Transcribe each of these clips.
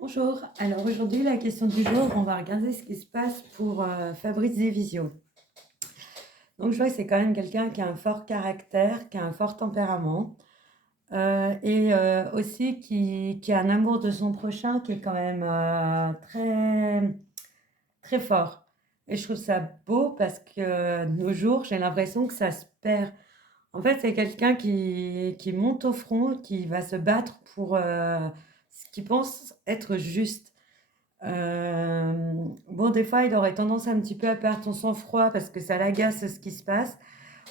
Bonjour, alors aujourd'hui la question du jour, on va regarder ce qui se passe pour Fabrice Divisio. Donc je vois que c'est quand même quelqu'un qui a un fort caractère, qui a un fort tempérament et aussi qui a un amour de son prochain qui est quand même très, très fort. Et je trouve ça beau parce que de nos jours, j'ai l'impression que ça se perd. En fait, c'est quelqu'un qui monte au front, qui va se battre pour ce qu'il pense être juste. Bon, des fois, il aurait tendance un petit peu à perdre son sang-froid parce que ça l'agace ce qui se passe,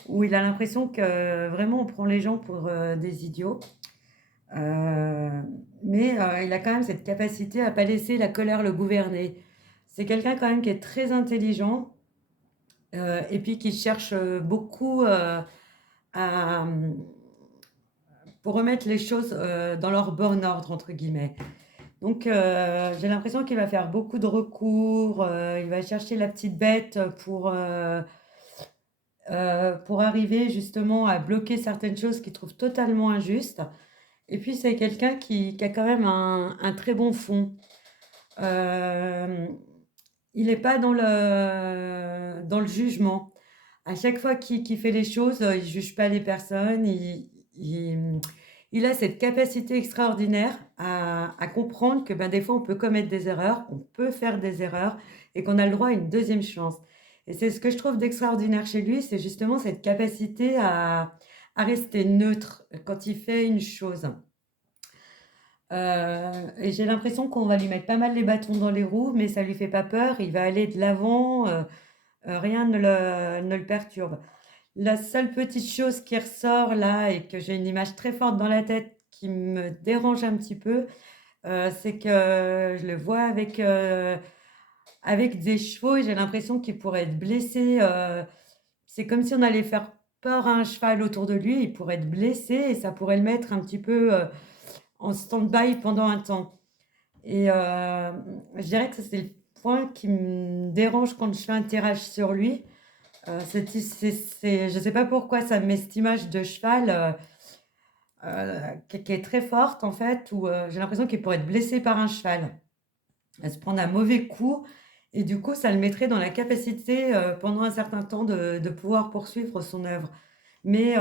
où il a l'impression que vraiment on prend les gens pour des idiots. Mais il a quand même cette capacité à pas laisser la colère le gouverner. C'est quelqu'un quand même qui est très intelligent et puis qui cherche beaucoup à, pour remettre les choses dans leur bon ordre, entre guillemets. Donc, j'ai l'impression qu'il va faire beaucoup de recours, il va chercher la petite bête pour arriver justement à bloquer certaines choses qu'il trouve totalement injustes. Et puis, c'est quelqu'un qui a quand même un très bon fond. Euh, il n'est pas dans le jugement. À chaque fois qu'il fait les choses, il ne juge pas les personnes. Il a cette capacité extraordinaire à comprendre que ben, des fois, on peut commettre des erreurs, on peut faire des erreurs et qu'on a le droit à une deuxième chance. Et c'est ce que je trouve d'extraordinaire chez lui, c'est justement cette capacité à rester neutre quand il fait une chose. Et j'ai l'impression qu'on va lui mettre pas mal les bâtons dans les roues, mais ça lui fait pas peur, il va aller de l'avant, rien ne le perturbe. La seule petite chose qui ressort là et que j'ai une image très forte dans la tête qui me dérange un petit peu, c'est que je le vois avec des chevaux et j'ai l'impression qu'il pourrait être blessé. C'est comme si on allait faire peur à un cheval autour de lui, il pourrait être blessé et ça pourrait le mettre un petit peu en stand-by pendant un temps. Et je dirais que ça, c'est le point qui me dérange quand je fais un tirage sur lui. Je ne sais pas pourquoi ça me met cette image de cheval qui est très forte en fait, où j'ai l'impression qu'il pourrait être blessé par un cheval, à se prendre un mauvais coup, et du coup ça le mettrait dans la capacité pendant un certain temps de pouvoir poursuivre son œuvre. Mais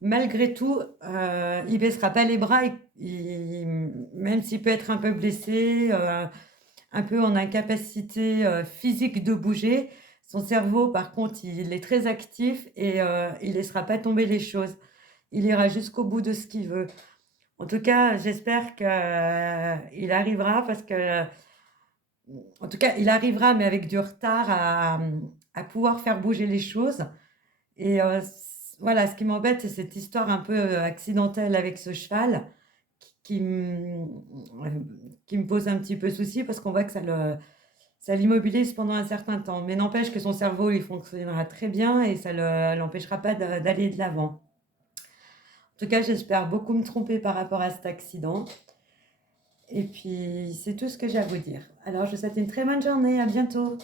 malgré tout, il baissera pas les bras, même s'il peut être un peu blessé, un peu en incapacité physique de bouger. Son cerveau, par contre, il est très actif et il ne laissera pas tomber les choses. Il ira jusqu'au bout de ce qu'il veut. En tout cas, j'espère qu'il arrivera parce que, en tout cas, il arrivera, mais avec du retard, à pouvoir faire bouger les choses. Et voilà, ce qui m'embête, c'est cette histoire un peu accidentelle avec ce cheval qui, me- qui me pose un petit peu souci parce qu'on voit que ça l'immobilise pendant un certain temps. Mais n'empêche que son cerveau, il fonctionnera très bien et ça ne l'empêchera pas d'aller de l'avant. En tout cas, j'espère beaucoup me tromper par rapport à cet accident. Et puis, c'est tout ce que j'ai à vous dire. Alors, je vous souhaite une très bonne journée. À bientôt.